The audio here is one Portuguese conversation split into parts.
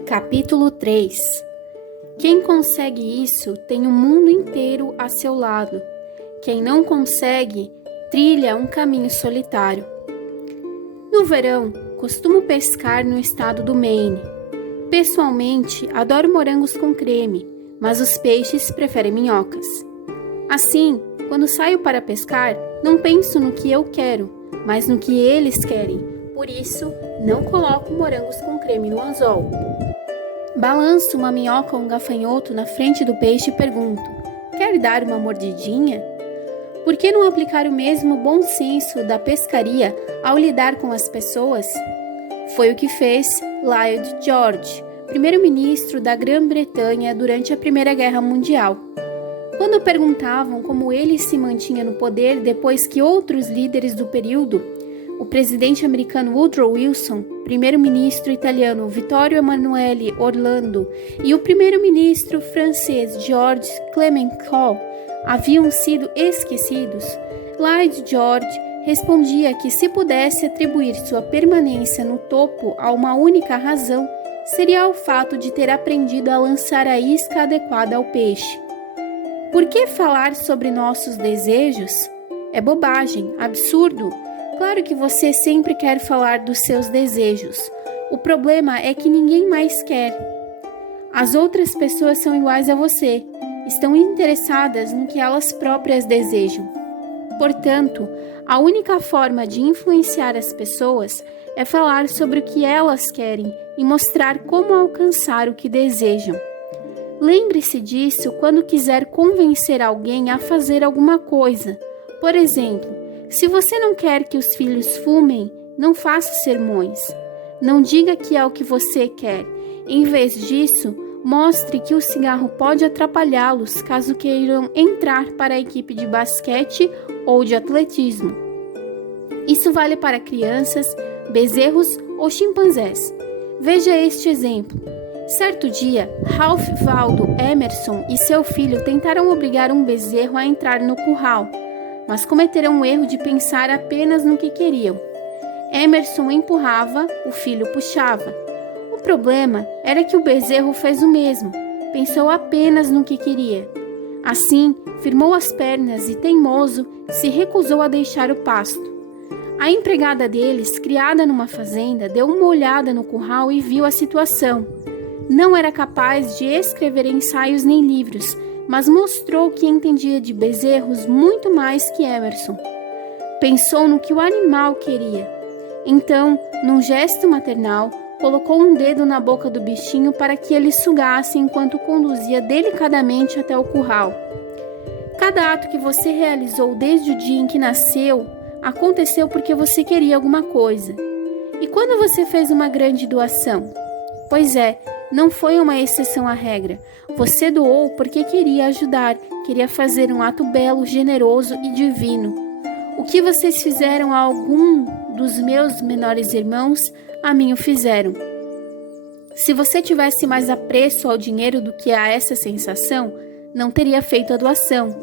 Capítulo 3. Quem consegue isso tem o mundo inteiro a seu lado. Quem não consegue, trilha um caminho solitário. No verão, costumo pescar no estado do Maine. Pessoalmente, adoro morangos com creme, mas os peixes preferem minhocas. Assim, quando saio para pescar, não penso no que eu quero, mas no que eles querem. Por isso, não coloco morangos com creme no anzol. Balanço uma minhoca ou um gafanhoto na frente do peixe e pergunto: quer dar uma mordidinha? Por que não aplicar o mesmo bom senso da pescaria ao lidar com as pessoas? Foi o que fez Lloyd George, primeiro-ministro da Grã-Bretanha durante a Primeira Guerra Mundial. Quando perguntavam como ele se mantinha no poder depois que outros líderes do período, o presidente americano Woodrow Wilson, primeiro-ministro italiano Vittorio Emanuele Orlando e o primeiro-ministro francês Georges Clemenceau haviam sido esquecidos, Lloyd George respondia que se pudesse atribuir sua permanência no topo a uma única razão, seria o fato de ter aprendido a lançar a isca adequada ao peixe. Por que falar sobre nossos desejos? É bobagem, absurdo. Claro que você sempre quer falar dos seus desejos. O problema é que ninguém mais quer. As outras pessoas são iguais a você. Estão interessadas no que elas próprias desejam. Portanto, a única forma de influenciar as pessoas é falar sobre o que elas querem e mostrar como alcançar o que desejam. Lembre-se disso quando quiser convencer alguém a fazer alguma coisa. Por exemplo, se você não quer que os filhos fumem, não faça sermões. Não diga que é o que você quer. Em vez disso, mostre que o cigarro pode atrapalhá-los caso queiram entrar para a equipe de basquete ou de atletismo. Isso vale para crianças, bezerros ou chimpanzés. Veja este exemplo. Certo dia, Ralph Waldo Emerson e seu filho tentaram obrigar um bezerro a entrar no curral, mas cometeram o erro de pensar apenas no que queriam. Emerson empurrava, o filho puxava. O problema era que o bezerro fez o mesmo, pensou apenas no que queria. Assim, firmou as pernas e, teimoso, se recusou a deixar o pasto. A empregada deles, criada numa fazenda, deu uma olhada no curral e viu a situação. Não era capaz de escrever ensaios nem livros, mas mostrou que entendia de bezerros muito mais que Emerson. Pensou no que o animal queria. Então, num gesto maternal, colocou um dedo na boca do bichinho para que ele sugasse enquanto conduzia delicadamente até o curral. Cada ato que você realizou desde o dia em que nasceu aconteceu porque você queria alguma coisa. E quando você fez uma grande doação? Pois é, não foi uma exceção à regra. Você doou porque queria ajudar, queria fazer um ato belo, generoso e divino. O que vocês fizeram a algum dos meus menores irmãos, a mim o fizeram. Se você tivesse mais apreço ao dinheiro do que a essa sensação, não teria feito a doação.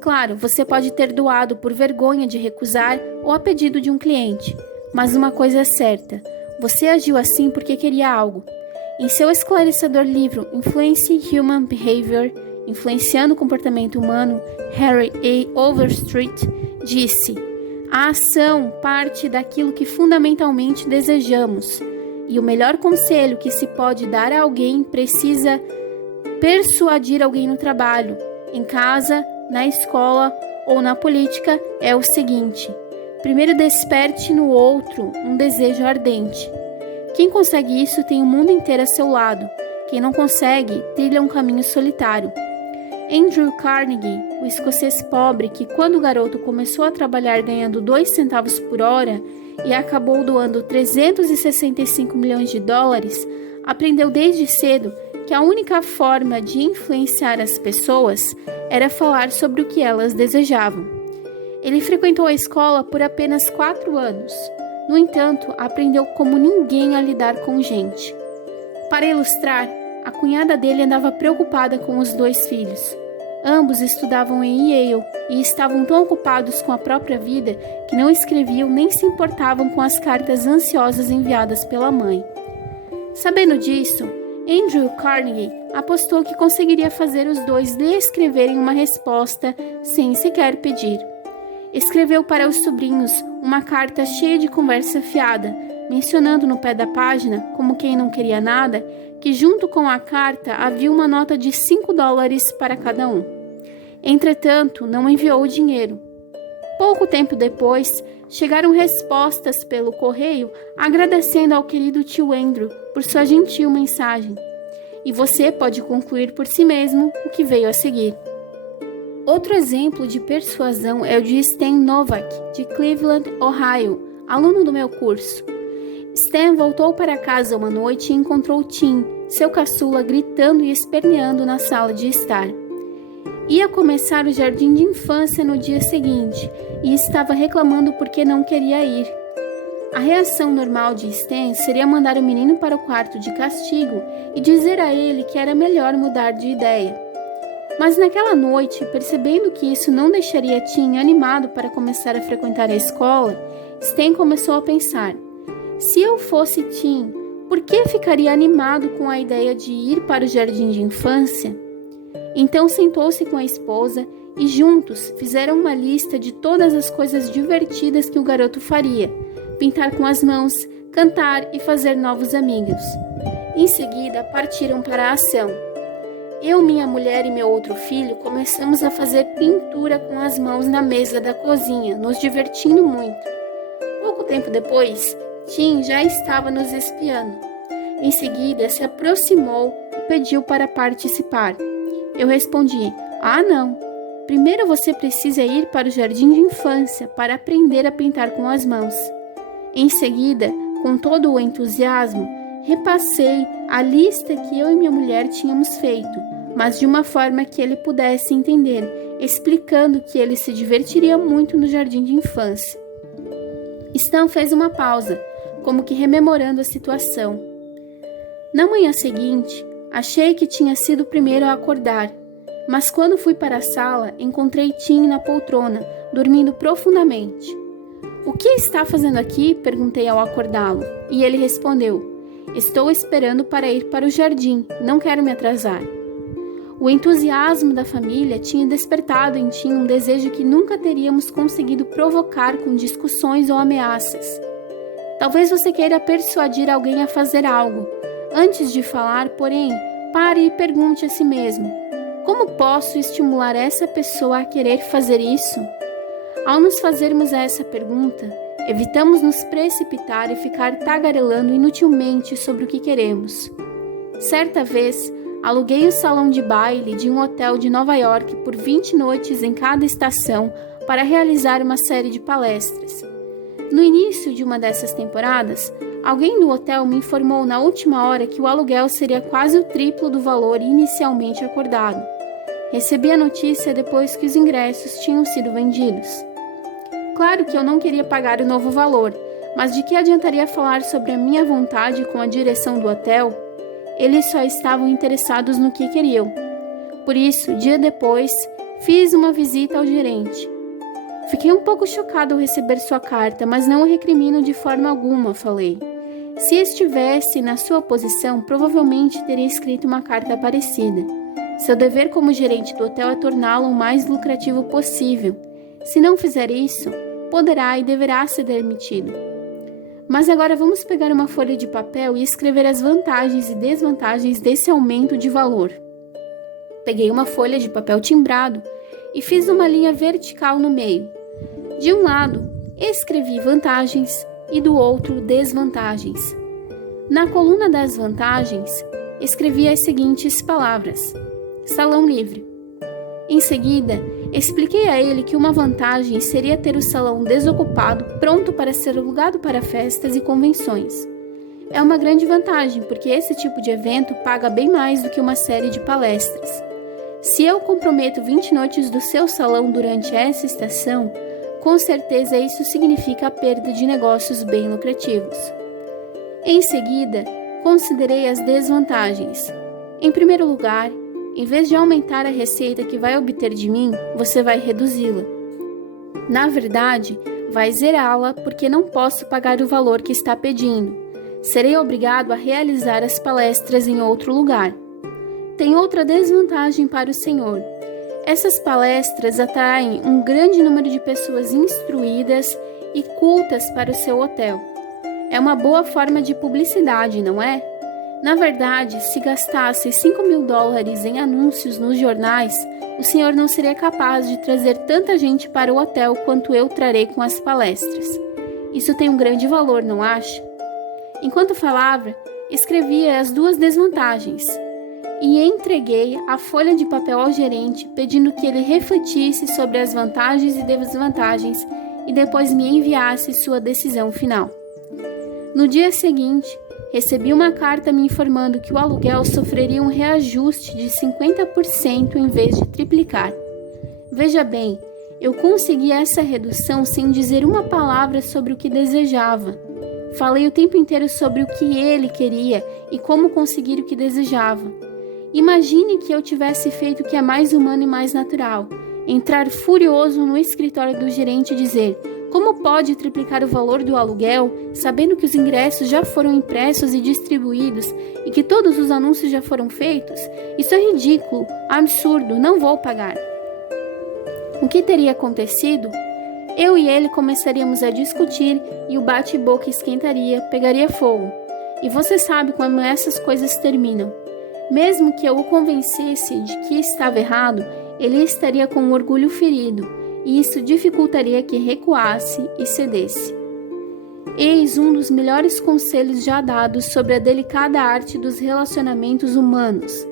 Claro, você pode ter doado por vergonha de recusar ou a pedido de um cliente, mas uma coisa é certa, você agiu assim porque queria algo. Em seu esclarecedor livro Influencing Human Behavior, Influenciando o Comportamento Humano, Harry A. Overstreet disse: a ação parte daquilo que fundamentalmente desejamos, e o melhor conselho que se pode dar a alguém precisa persuadir alguém no trabalho, em casa, na escola ou na política é o seguinte: primeiro desperte no outro um desejo ardente. Quem consegue isso tem o mundo inteiro a seu lado. Quem não consegue, trilha um caminho solitário. Andrew Carnegie, o escocês pobre que quando garoto começou a trabalhar ganhando 2 centavos por hora e acabou doando 365 milhões de dólares, aprendeu desde cedo que a única forma de influenciar as pessoas era falar sobre o que elas desejavam. Ele frequentou a escola por apenas 4 anos. No entanto, aprendeu como ninguém a lidar com gente. Para ilustrar, a cunhada dele andava preocupada com os 2 filhos. Ambos estudavam em Yale e estavam tão ocupados com a própria vida que não escreviam nem se importavam com as cartas ansiosas enviadas pela mãe. Sabendo disso, Andrew Carnegie apostou que conseguiria fazer os dois lhe escreverem uma resposta sem sequer pedir. Escreveu para os sobrinhos uma carta cheia de conversa fiada, mencionando no pé da página, como quem não queria nada, que junto com a carta havia uma nota de $5 para cada um. Entretanto, não enviou o dinheiro. Pouco tempo depois, chegaram respostas pelo correio agradecendo ao querido tio Andrew por sua gentil mensagem. E você pode concluir por si mesmo o que veio a seguir. Outro exemplo de persuasão é o de Stan Novak, de Cleveland, Ohio, aluno do meu curso. Stan voltou para casa uma noite e encontrou Tim, seu caçula, gritando e esperneando na sala de estar. Ia começar o jardim de infância no dia seguinte e estava reclamando porque não queria ir. A reação normal de Stan seria mandar o menino para o quarto de castigo e dizer a ele que era melhor mudar de ideia. Mas naquela noite, percebendo que isso não deixaria Tim animado para começar a frequentar a escola, Stan começou a pensar: se eu fosse Tim, por que ficaria animado com a ideia de ir para o jardim de infância? Então sentou-se com a esposa e juntos fizeram uma lista de todas as coisas divertidas que o garoto faria: pintar com as mãos, cantar e fazer novos amigos. Em seguida, partiram para a ação. Eu, minha mulher e meu outro filho começamos a fazer pintura com as mãos na mesa da cozinha, nos divertindo muito. Pouco tempo depois, Tim já estava nos espiando. Em seguida, se aproximou e pediu para participar. Eu respondi: ah, não. Primeiro você precisa ir para o jardim de infância para aprender a pintar com as mãos. Em seguida, com todo o entusiasmo, repassei a lista que eu e minha mulher tínhamos feito, mas de uma forma que ele pudesse entender, explicando que ele se divertiria muito no jardim de infância. Stan fez uma pausa, como que rememorando a situação. Na manhã seguinte, achei que tinha sido o primeiro a acordar, mas quando fui para a sala, encontrei Tim na poltrona, dormindo profundamente. O que está fazendo aqui? Perguntei ao acordá-lo, e ele respondeu: estou esperando para ir para o jardim, não quero me atrasar. O entusiasmo da família tinha despertado em Tim um desejo que nunca teríamos conseguido provocar com discussões ou ameaças. Talvez você queira persuadir alguém a fazer algo. Antes de falar, porém, pare e pergunte a si mesmo: como posso estimular essa pessoa a querer fazer isso? Ao nos fazermos essa pergunta, evitamos nos precipitar e ficar tagarelando inutilmente sobre o que queremos. Certa vez, aluguei o salão de baile de um hotel de Nova York por 20 noites em cada estação para realizar uma série de palestras. No início de uma dessas temporadas, alguém do hotel me informou na última hora que o aluguel seria quase o triplo do valor inicialmente acordado. Recebi a notícia depois que os ingressos tinham sido vendidos. Claro que eu não queria pagar o novo valor, mas de que adiantaria falar sobre a minha vontade com a direção do hotel? Eles só estavam interessados no que queriam. Por isso, dia depois, fiz uma visita ao gerente. Fiquei um pouco chocado ao receber sua carta, mas não o recrimino de forma alguma, falei. Se estivesse na sua posição, provavelmente teria escrito uma carta parecida. Seu dever como gerente do hotel é torná-lo o mais lucrativo possível. Se não fizer isso, poderá e deverá ser demitido. Mas agora vamos pegar uma folha de papel e escrever as vantagens e desvantagens desse aumento de valor. Peguei uma folha de papel timbrado e fiz uma linha vertical no meio. De um lado, escrevi vantagens e do outro, desvantagens. Na coluna das vantagens, escrevi as seguintes palavras: salão livre. Em seguida, expliquei a ele que uma vantagem seria ter o salão desocupado, pronto para ser alugado para festas e convenções. É uma grande vantagem, porque esse tipo de evento paga bem mais do que uma série de palestras. Se eu comprometo 20 noites do seu salão durante essa estação, com certeza isso significa a perda de negócios bem lucrativos. Em seguida, considerei as desvantagens. Em primeiro lugar, em vez de aumentar a receita que vai obter de mim, você vai reduzi-la. Na verdade, vai zerá-la porque não posso pagar o valor que está pedindo. serei obrigado a realizar as palestras em outro lugar. Tem outra desvantagem para o senhor. Essas palestras atraem um grande número de pessoas instruídas e cultas para o seu hotel. É uma boa forma de publicidade, não é? Na verdade, se gastasse $5.000 em anúncios nos jornais, o senhor não seria capaz de trazer tanta gente para o hotel quanto eu trarei com as palestras. Isso tem um grande valor, não acha? Enquanto falava, escrevia as duas desvantagens e entreguei a folha de papel ao gerente, pedindo que ele refletisse sobre as vantagens e desvantagens e depois me enviasse sua decisão final. No dia seguinte, recebi uma carta me informando que o aluguel sofreria um reajuste de 50% em vez de triplicar. Veja bem, eu consegui essa redução sem dizer uma palavra sobre o que desejava. Falei o tempo inteiro sobre o que ele queria e como conseguir o que desejava. Imagine que eu tivesse feito o que é mais humano e mais natural. Entrar furioso no escritório do gerente e dizer: como pode triplicar o valor do aluguel, sabendo que os ingressos já foram impressos e distribuídos e que todos os anúncios já foram feitos? Isso é ridículo, absurdo, não vou pagar. O que teria acontecido? Eu e ele começaríamos a discutir e o bate-boca esquentaria, pegaria fogo. E você sabe como essas coisas terminam. Mesmo que eu o convencesse de que estava errado, ele estaria com o orgulho ferido, e isso dificultaria que recuasse e cedesse. Eis um dos melhores conselhos já dados sobre a delicada arte dos relacionamentos humanos.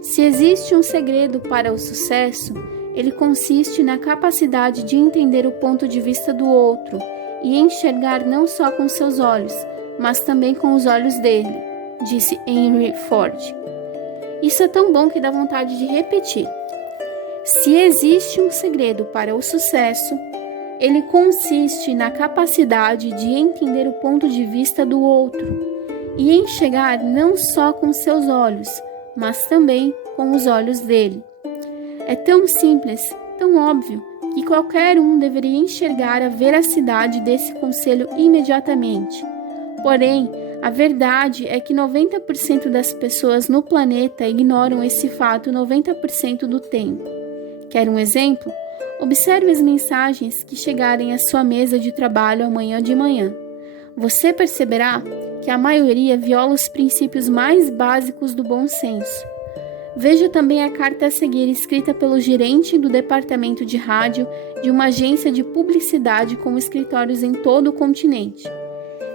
Se existe um segredo para o sucesso, ele consiste na capacidade de entender o ponto de vista do outro e enxergar não só com seus olhos, mas também com os olhos dele, disse Henry Ford. Isso é tão bom que dá vontade de repetir. Se existe um segredo para o sucesso, ele consiste na capacidade de entender o ponto de vista do outro e enxergar não só com seus olhos, mas também com os olhos dele. É tão simples, tão óbvio, que qualquer um deveria enxergar a veracidade desse conselho imediatamente. Porém, a verdade é que 90% das pessoas no planeta ignoram esse fato 90% do tempo. Quer um exemplo? Observe as mensagens que chegarem à sua mesa de trabalho amanhã de manhã. Você perceberá que a maioria viola os princípios mais básicos do bom senso. Veja também a carta a seguir escrita pelo gerente do departamento de rádio de uma agência de publicidade com escritórios em todo o continente.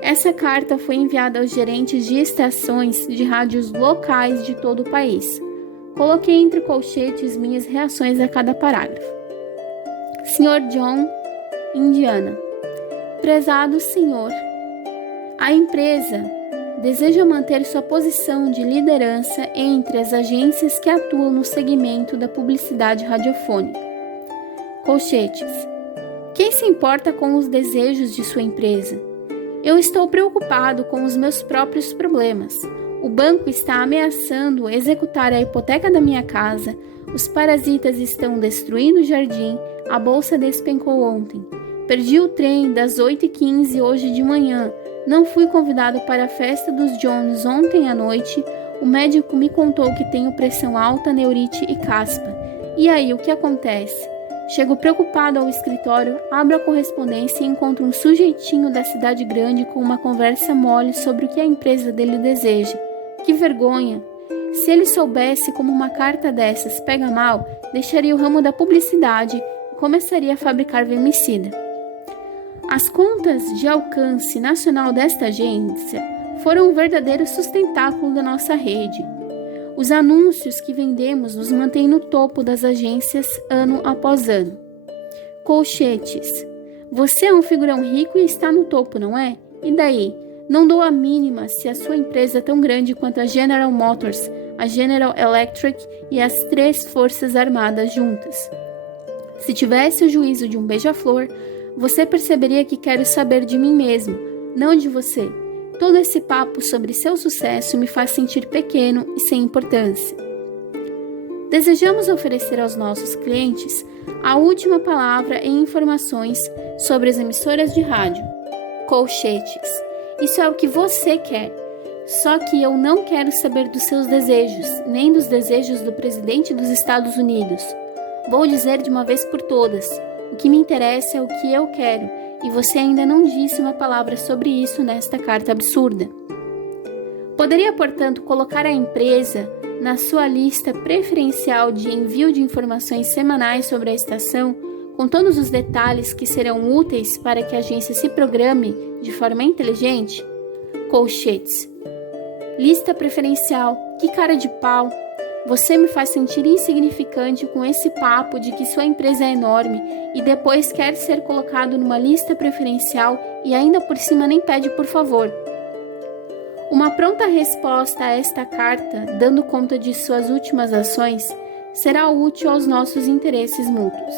Essa carta foi enviada aos gerentes de estações de rádios locais de todo o país. Coloquei entre colchetes minhas reações a cada parágrafo. Sr. John, Indiana. Prezado senhor, a empresa deseja manter sua posição de liderança entre as agências que atuam no segmento da publicidade radiofônica. Colchetes. Quem se importa com os desejos de sua empresa? Eu estou preocupado com os meus próprios problemas. O banco está ameaçando executar a hipoteca da minha casa, os parasitas estão destruindo o jardim, a bolsa despencou ontem. Perdi o trem das 8h15 hoje de manhã. Não fui convidado para a festa dos Jones ontem à noite. O médico me contou que tenho pressão alta, neurite e caspa. E aí, o que acontece? Chego preocupado ao escritório, abro a correspondência e encontro um sujeitinho da cidade grande com uma conversa mole sobre o que a empresa dele deseja. Que vergonha! Se ele soubesse como uma carta dessas pega mal, deixaria o ramo da publicidade e começaria a fabricar vermicida. As contas de alcance nacional desta agência foram um verdadeiro sustentáculo da nossa rede. Os anúncios que vendemos nos mantêm no topo das agências ano após ano. Colchetes. Você é um figurão rico e está no topo, não é? E daí? Não dou a mínima se a sua empresa é tão grande quanto a General Motors, a General Electric e as 3 forças armadas juntas. Se tivesse o juízo de um beija-flor, você perceberia que quero saber de mim mesmo, não de você. Todo esse papo sobre seu sucesso me faz sentir pequeno e sem importância. Desejamos oferecer aos nossos clientes a última palavra em informações sobre as emissoras de rádio. Colchetes. Isso é o que você quer. Só que eu não quero saber dos seus desejos, nem dos desejos do presidente dos Estados Unidos. Vou dizer de uma vez por todas, o que me interessa é o que eu quero, e você ainda não disse uma palavra sobre isso nesta carta absurda. Poderia, portanto, colocar a empresa na sua lista preferencial de envio de informações semanais sobre a estação, com todos os detalhes que serão úteis para que a agência se programe de forma inteligente? Colchetes. Lista preferencial. Que cara de pau. Você me faz sentir insignificante com esse papo de que sua empresa é enorme e depois quer ser colocado numa lista preferencial e ainda por cima nem pede por favor. Uma pronta resposta a esta carta, dando conta de suas últimas ações, será útil aos nossos interesses mútuos.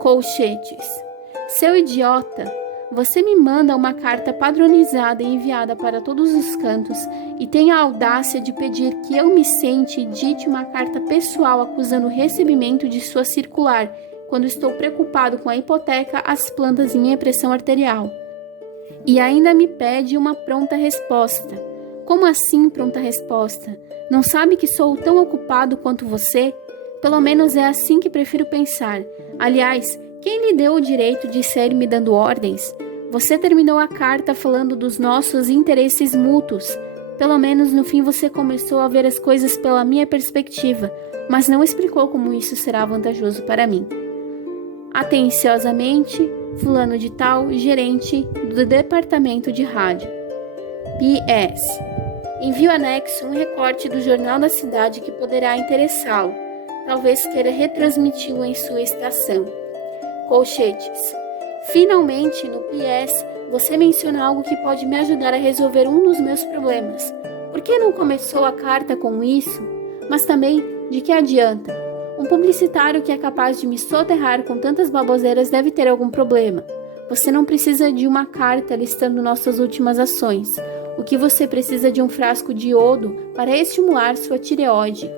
Colchetes. Seu idiota, você me manda uma carta padronizada e enviada para todos os cantos e tem a audácia de pedir que eu me sente e dite uma carta pessoal acusando o recebimento de sua circular, quando estou preocupado com a hipoteca às plantas em minha pressão arterial. E ainda me pede uma pronta resposta. Como assim pronta resposta? Não sabe que sou tão ocupado quanto você? Pelo menos é assim que prefiro pensar. Aliás, quem lhe deu o direito de ser me dando ordens? Você terminou a carta falando dos nossos interesses mútuos. Pelo menos no fim você começou a ver as coisas pela minha perspectiva, mas não explicou como isso será vantajoso para mim. Atenciosamente, fulano de tal, gerente do departamento de rádio. P.S. Envio anexo um recorte do Jornal da Cidade que poderá interessá-lo. Talvez queira retransmiti-lo em sua estação. Colchetes. Finalmente, no P.S., você menciona algo que pode me ajudar a resolver um dos meus problemas. Por que não começou a carta com isso? Mas também, de que adianta? Um publicitário que é capaz de me soterrar com tantas baboseiras deve ter algum problema. Você não precisa de uma carta listando nossas últimas ações. O que você precisa é de um frasco de iodo para estimular sua tireoide.